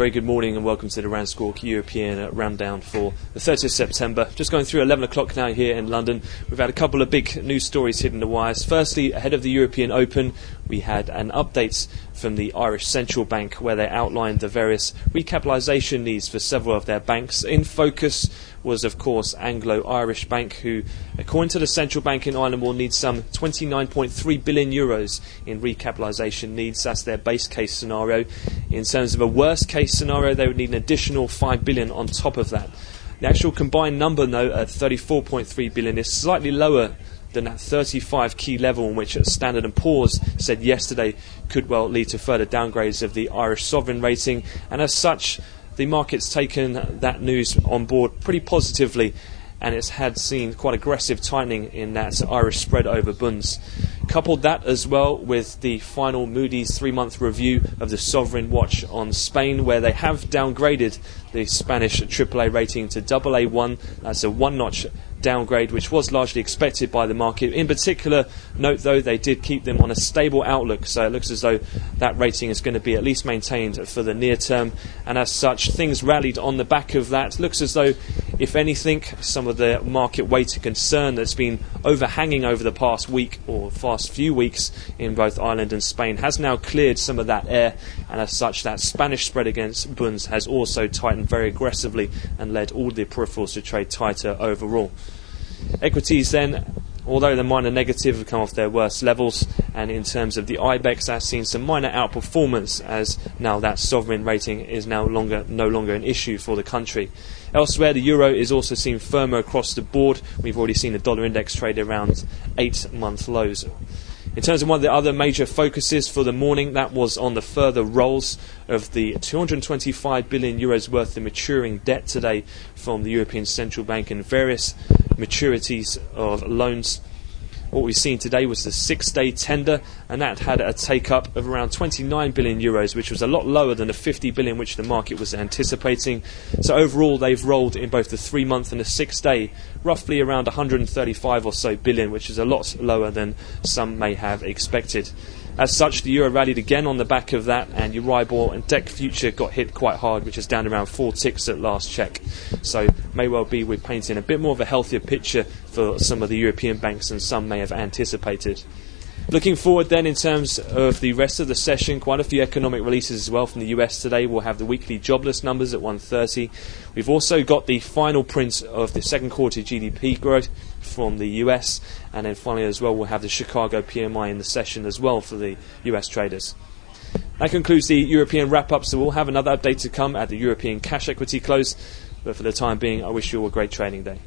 very good morning and welcome to the RANsquawk European Rundown for the 30th of September. Just going through 11 o'clock now here in London. We've had a couple of big news stories hitting the wires. Firstly, ahead of the European Open, we had an update from the Irish Central Bank where they outlined the various recapitalisation needs for several of their banks. In focus was, of course, Anglo-Irish Bank, who, according to the Central Bank in Ireland, will need some €29.3 billion in recapitalisation needs. That's their base case scenario. In terms of a worst case scenario, they would need an additional €5 billion on top of that. The actual combined number, though, at €34.3 billion is slightly lower than that 35 key level in which Standard & Poor's said yesterday could well lead to further downgrades of the Irish sovereign rating, and as such the market's taken that news on board pretty positively, and it's had seen quite aggressive tightening in that Irish spread over bunds. Coupled that as well with the final Moody's 3-month review of the sovereign watch on Spain, where they have downgraded the Spanish AAA rating to AA1. That's a one-notch downgrade, which was largely expected by the market. In particular, note though, they did keep them on a stable outlook, so it looks as though that rating is going to be at least maintained for the near term, and as such things rallied on the back of that. Looks as though, if anything, some of the market weighted concern that's been overhanging over the past week or past few weeks in both Ireland and Spain has now cleared some of that air, and as such that Spanish spread against bunds has also tightened very aggressively and led all the peripherals to trade tighter overall. Equities then, although the minor negative, have come off their worst levels, and in terms of the IBEX, that's seen some minor outperformance as now that sovereign rating is no longer an issue for the country. Elsewhere, the euro is also seen firmer across the board. We've already seen the dollar index trade around 8-month lows. In terms of one of the other major focuses for the morning, that was on the further rolls of the €225 billion worth of maturing debt today from the European Central Bank and various maturities of loans. What we've seen today was the 6-day tender, and that had a take-up of around €29 billion, which was a lot lower than the €50 billion which the market was anticipating. So overall, they've rolled in both the 3-month and the 6-day, roughly around €135 or so billion, which is a lot lower than some may have expected. As such, the euro rallied again on the back of that, and Euribor and DEC future got hit quite hard, which is down around 4 ticks at last check. So may well be we're painting a bit more of a healthier picture for some of the European banks than some may have anticipated. Looking forward then in terms of the rest of the session, quite a few economic releases as well from the US today. We'll have the weekly jobless numbers at 1:30. We've also got the final print of the second quarter GDP growth from the US, and then finally as well we'll have the Chicago PMI in the session as well for the US traders. That concludes the European wrap-up, so we'll have another update to come at the European cash equity close, but for the time being I wish you all a great trading day.